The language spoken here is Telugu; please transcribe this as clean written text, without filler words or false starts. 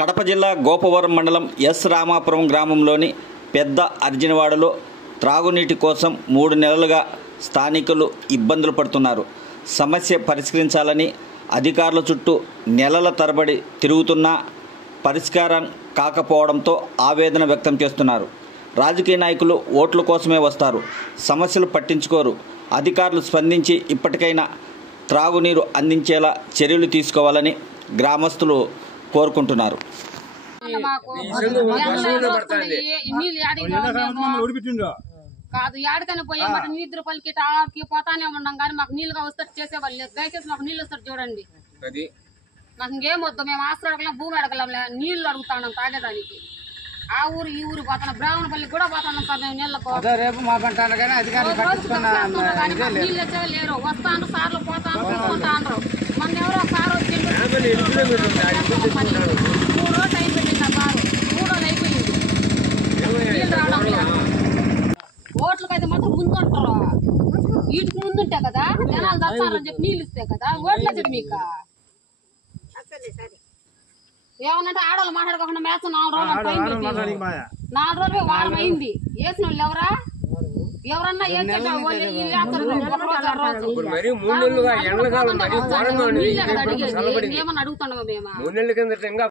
కడప జిల్లా గోపవరం మండలం ఎస్ రామాపురం గ్రామంలోని పెద్ద అర్జునవాడలో త్రాగునీటి కోసం 3 నెలలుగా స్థానికులు ఇబ్బందులు పడుతున్నారు. సమస్య పరిష్కరించాలని అధికారుల చుట్టూ నెలల తరబడి తిరుగుతున్నా పరిష్కారం కాకపోవడంతో ఆవేదన వ్యక్తం చేస్తున్నారు. రాజకీయ నాయకులు ఓట్ల కోసమే వస్తారు, సమస్యలు పట్టించుకోరు. అధికారులు స్పందించి ఇప్పటికైనా త్రాగునీరు అందించేలా చర్యలు తీసుకోవాలని గ్రామస్తులు కోరుకుంటున్నారు. కాదు ఏడకని పోయి మాట నిద్ర పలికి ఆడికి పోతానే ఉన్నాం కానీ మాకు నీళ్ళుగా వస్తారు చేసేవాళ్ళు లేదు. దయచేసి మాకు నీళ్ళు వస్తారు చూడండి. మాకు ఇంకేం వద్దు, మేము ఆస్తులు అడగలేం, భూమి అడగలేం, నీళ్లు అడుగుతాం తాగేదానికి. ఆ ఊరు ఈ ఊరు పోతాను, బ్రాహ్మణపల్లికి కూడా పోతాను సార్ మేము నీళ్ళకు. నీళ్ళు వచ్చే లేరు, వస్తాను సార్లు పోతాను తీసుకుంటాను. మన ఎవరో సార్ వచ్చి 3 రోజులు టైం పెట్టింది ఆ సారు, 3 రోజులు అయిపోయింది నీళ్ళు రావడం లేదు. ఓట్లకైతే మాత్రం ముందుంటారు, వీటికి ముందుంటే కదా జనాలు దచ్చారని చెప్పి నీళ్ళు ఇస్తే కదా ఓట్లు చెప్పి మీకు ఏమన్నంటే ఆడవాళ్ళు మాట్లాడుకోకుండా మేత 4 రోజులు వారం అయింది. వేసిన వాళ్ళు ఎవరన్నా ఏమన్నా అడుగుతున్నామా మేము?